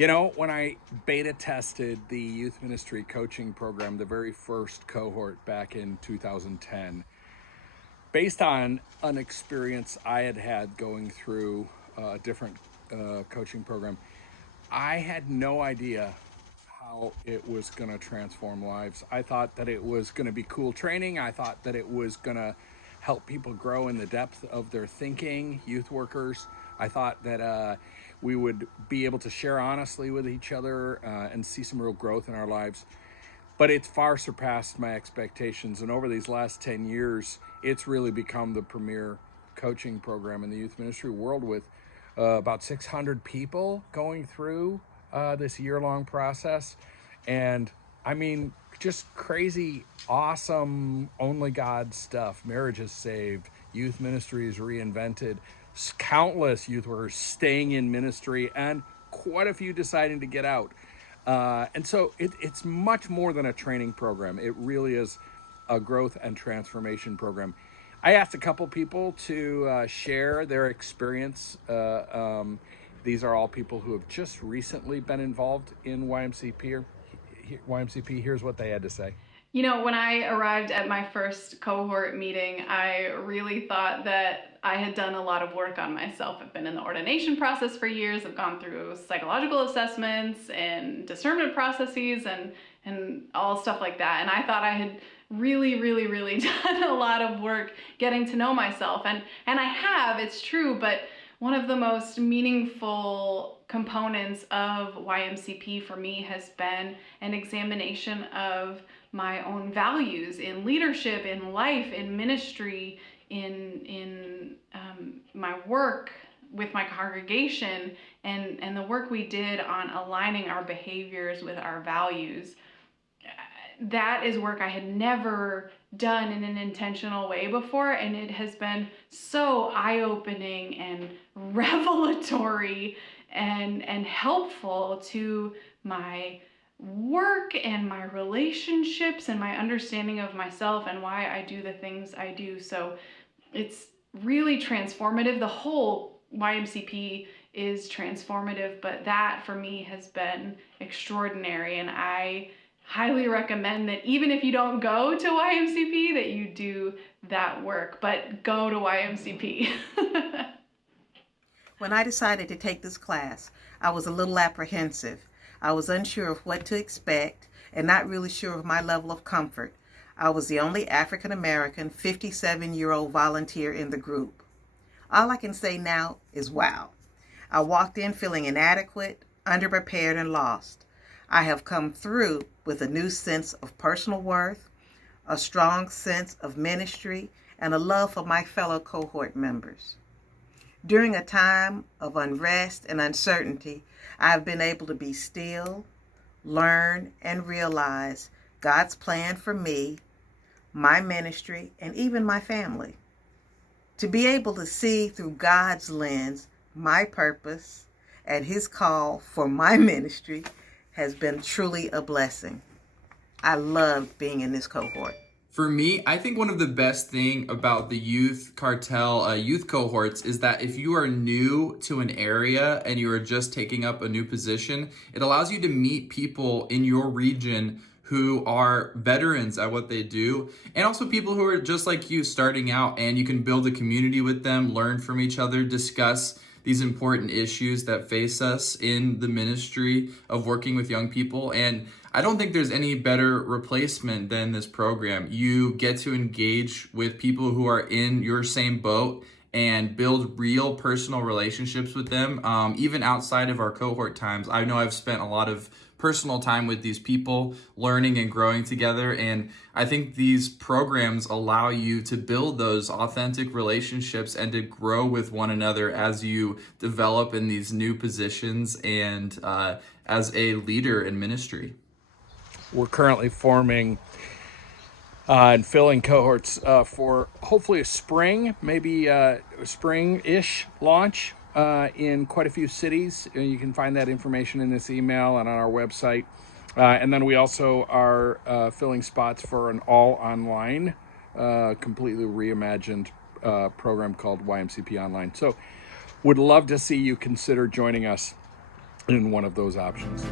When I beta tested the youth ministry coaching program, the very first cohort back in 2010, based on an experience I had had going through a different coaching program, I had no idea how it was going to transform lives. I thought that it was going to be cool training. I thought that it was going to help people grow in the depth of their thinking, youth workers. I thought that we would be able to share honestly with each other and see some real growth in our lives. But it's far surpassed my expectations. And over these last 10 years, it's really become the premier coaching program in the youth ministry world, with about 600 people going through this year-long process. And I mean, just crazy, awesome, only God stuff. Marriages saved, youth ministries reinvented, countless youth workers staying in ministry, and quite a few deciding to get out. And so it's much more than a training program. It really is a growth and transformation program. I asked a couple people to share their experience. These are all people who have just recently been involved in YMCP. Here's what they had to say. When I arrived at my first cohort meeting, I really thought that I had done a lot of work on myself. I've been in the ordination process for years. I've gone through psychological assessments and discernment processes and all stuff like that. And I thought I had really done a lot of work getting to know myself. And I have, it's true, but one of the most meaningful components of YMCP for me has been an examination of my own values in leadership, in life, in ministry, in my work with my congregation, and the work we did on aligning our behaviors with our values. That is work I had never done in an intentional way before, and it has been so eye-opening and revelatory and helpful to my work and my relationships and my understanding of myself and why I do the things I do. So it's really transformative. The whole YMCP is transformative, but that for me has been extraordinary, and I highly recommend that even if you don't go to YMCP, that you do that work, but go to YMCP. When I decided to take this class, I was a little apprehensive. I was unsure of what to expect and not really sure of my level of comfort. I was the only African American 57-year-old volunteer in the group. All I can say now is wow. I walked in feeling inadequate, underprepared, and lost. I have come through with a new sense of personal worth, a strong sense of ministry, and a love for my fellow cohort members. During a time of unrest and uncertainty, I have been able to be still, learn, and realize God's plan for me, my ministry, and even my family. To be able to see through God's lens my purpose and His call for my ministry has been truly a blessing. I loved being in this cohort. For me, I think one of the best thing about the youth cartel youth cohorts is that if you are new to an area and you are just taking up a new position, it allows you to meet people in your region who are veterans at what they do, and also people who are just like you starting out, and you can build a community with them, learn from each other, discuss these important issues that face us in the ministry of working with young people. And I don't think there's any better replacement than this program. You get to engage with people who are in your same boat and build real personal relationships with them, even outside of our cohort times. I know I've spent a lot of personal time with these people, learning and growing together. And I think these programs allow you to build those authentic relationships and to grow with one another as you develop in these new positions and as a leader in ministry. We're currently forming and filling cohorts for hopefully a spring, maybe spring-ish launch in quite a few cities. You can find that information in this email and on our website. And then we also are filling spots for an all-online, completely reimagined program called YMCP Online. So would love to see you consider joining us. in one of those options.